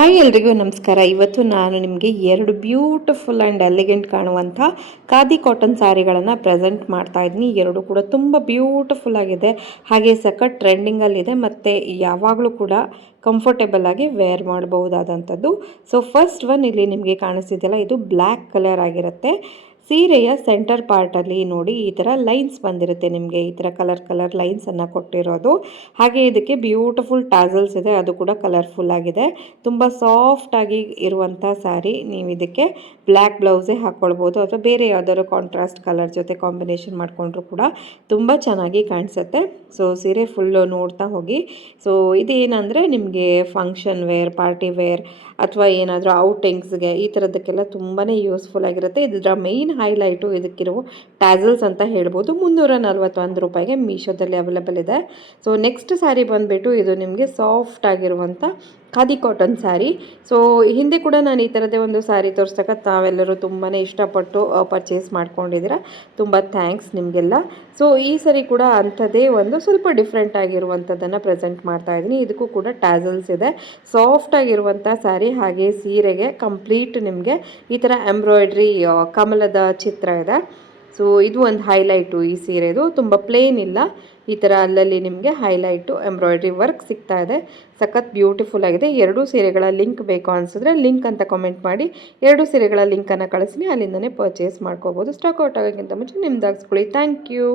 Hi ಎಲ್ರಿಗೂ ನಮಸ್ಕಾರ. ಇವತ್ತು ನಾನು ನಿಮಗೆ ಎರಡು ಬ್ಯೂಟಿಫುಲ್ ಆ್ಯಂಡ್ ಎಲಿಗೆಂಟ್ ಕಾಣುವಂಥ ಖಾದಿ ಕಾಟನ್ ಸ್ಯಾರಿಗಳನ್ನು ಪ್ರೆಸೆಂಟ್ ಮಾಡ್ತಾ ಇದ್ದೀನಿ. ಎರಡು ಕೂಡ ತುಂಬ ಬ್ಯೂಟಿಫುಲ್ ಆಗಿದೆ, ಹಾಗೆ ಸಖತ್ ಟ್ರೆಂಡಿಂಗಲ್ಲಿದೆ ಮತ್ತು ಯಾವಾಗಲೂ ಕೂಡ ಕಂಫರ್ಟೇಬಲ್ ಆಗಿ ವೇರ್ ಮಾಡಬಹುದಾದಂಥದ್ದು. ಸೊ ಫಸ್ಟ್ ಒನ್ ಇಲ್ಲಿ ನಿಮಗೆ ಕಾಣಿಸ್ತಿದೆಯಲ್ಲ, ಇದು ಬ್ಲ್ಯಾಕ್ ಕಲರ್ ಆಗಿರುತ್ತೆ. ಸೀರೆಯ ಸೆಂಟರ್ ಪಾರ್ಟಲ್ಲಿ ನೋಡಿ ಈ ಥರ ಲೈನ್ಸ್ ಬಂದಿರುತ್ತೆ, ನಿಮಗೆ ಈ ಥರ ಕಲರ್ ಲೈನ್ಸನ್ನು ಕೊಟ್ಟಿರೋದು. ಹಾಗೆ ಇದಕ್ಕೆ ಬ್ಯೂಟಿಫುಲ್ ಟಾಸಲ್ಸ್ ಇದೆ, ಅದು ಕೂಡ ಕಲರ್ಫುಲ್ ಆಗಿದೆ. ತುಂಬ ಸಾಫ್ಟಾಗಿ ಇರುವಂಥ ಸ್ಯಾರಿ. ನೀವು ಇದಕ್ಕೆ ಬ್ಲ್ಯಾಕ್ ಬ್ಲೌಸೇ ಹಾಕ್ಕೊಳ್ಬೋದು ಅಥವಾ ಬೇರೆ ಯಾವ್ದಾದ್ರು ಕಾಂಟ್ರಾಸ್ಟ್ ಕಲರ್ ಜೊತೆ ಕಾಂಬಿನೇಷನ್ ಮಾಡಿಕೊಂಡ್ರು ಕೂಡ ತುಂಬ ಚೆನ್ನಾಗಿ ಕಾಣಿಸುತ್ತೆ. ಸೊ ಸೀರೆ ಫುಲ್ಲು ನೋಡ್ತಾ ಹೋಗಿ. ಸೊ ಇದೇನಂದರೆ ನಿಮಗೆ ಫಂಕ್ಷನ್ ವೇರ್, ಪಾರ್ಟಿ ವೇರ್ ಅಥವಾ ಏನಾದರೂ ಔಟಿಂಗ್ಸ್ಗೆ ಈ ಥರದಕ್ಕೆಲ್ಲ ತುಂಬಾ ಯೂಸ್ಫುಲ್ ಆಗಿರುತ್ತೆ. ಇದರ ಮೇಯ್ನ್ ಹೈಲೈಟು ಇದಕ್ಕಿರುವ ಟ್ಯಾಸಲ್ಸ್ ಅಂತ ಹೇಳ್ಬೋದು. 341 ರೂಪಾಯಿಗೆ ಮೀಶೋದಲ್ಲಿ ಅವೈಲೇಬಲ್ ಇದೆ. ಸೊ ನೆಕ್ಸ್ಟ್ ಸ್ಯಾರಿ ಬಂದುಬಿಟ್ಟು ಇದು ನಿಮಗೆ ಸಾಫ್ಟ್ ಆಗಿರುವಂಥ ಖಾದಿ ಕಾಟನ್ ಸ್ಯಾರಿ. ಸೊ ಹಿಂದೆ ಕೂಡ ನಾನು ಈ ಥರದೇ ಒಂದು ಸ್ಯಾರಿ ತೋರಿಸ್ತಕ್ಕ ತಾವೆಲ್ಲರೂ ತುಂಬಾ ಇಷ್ಟಪಟ್ಟು ಪರ್ಚೇಸ್ ಮಾಡ್ಕೊಂಡಿದ್ದೀರ. ತುಂಬ ಥ್ಯಾಂಕ್ಸ್ ನಿಮಗೆಲ್ಲ. ಸೊ ಈ ಸರಿ ಕೂಡ ಅಂಥದ್ದೇ ಒಂದು ಸ್ವಲ್ಪ ಡಿಫ್ರೆಂಟ್ ಆಗಿರುವಂಥದ್ದನ್ನು ಪ್ರೆಸೆಂಟ್ ಮಾಡ್ತಾ ಇದ್ದೀನಿ. ಇದಕ್ಕೂ ಕೂಡ ಟ್ಯಾಸಲ್ಸ್ ಇದೆ. ಸಾಫ್ಟ್ ಆಗಿರುವಂಥ ಸ್ಯಾರಿ, ಹಾಗೆ ಸೀರೆಗೆ ಕಂಪ್ಲೀಟ್ ನಿಮಗೆ ಈ ಥರ ಎಂಬ್ರಾಯ್ಡ್ರಿ ಕಮಲದ ಚಿತ್ರ ಇದೆ. ಸೊ ಇದು ಒಂದು ಹೈಲೈಟು ಈ ಸೀರೆದು. ತುಂಬ ಪ್ಲೇನ್ ಇಲ್ಲ, ಈ ಥರ ಅಲ್ಲಲ್ಲಿ ನಿಮಗೆ ಹೈಲೈಟು ಎಂಬ್ರಾಯ್ಡ್ರಿ ವರ್ಕ್ ಸಿಗ್ತಾ ಇದೆ. ಸಖತ್ ಬ್ಯೂಟಿಫುಲ್ ಆಗಿದೆ. ಎರಡೂ ಸೀರೆಗಳ ಲಿಂಕ್ ಬೇಕು ಅನಿಸಿದ್ರೆ ಲಿಂಕ್ ಅಂತ ಕಮೆಂಟ್ ಮಾಡಿ, ಎರಡೂ ಸೀರೆಗಳ ಲಿಂಕನ್ನು ಕಳಿಸ್ತೀನಿ, ಅಲ್ಲಿಂದನೇ ಪರ್ಚೇಸ್ ಮಾಡ್ಕೋಬೋದು. ಸ್ಟಾಕ್ ಔಟ್ ಆಗೋಕ್ಕಿಂತ ಮುಂಚೆ ನಿಮ್ದು ಹಾಕ್ಸ್ಕೊಳ್ಳಿ. Thank you.